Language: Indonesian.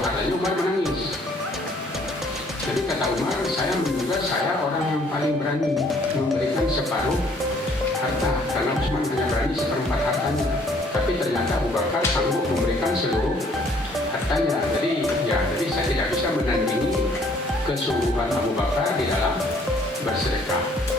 seluruh hartanya, Umar menangis. Jadi kata Umar, saya menduga saya orang yang paling berani memberikan separuh harta, karena Utsman hanya berani seperempat hartanya. Tapi ternyata Abu Bakar sanggup memberikan seluruh hartanya. Jadi saya tidak bisa menandingi kesungguhan Abu Bakar di dalam bersedekah.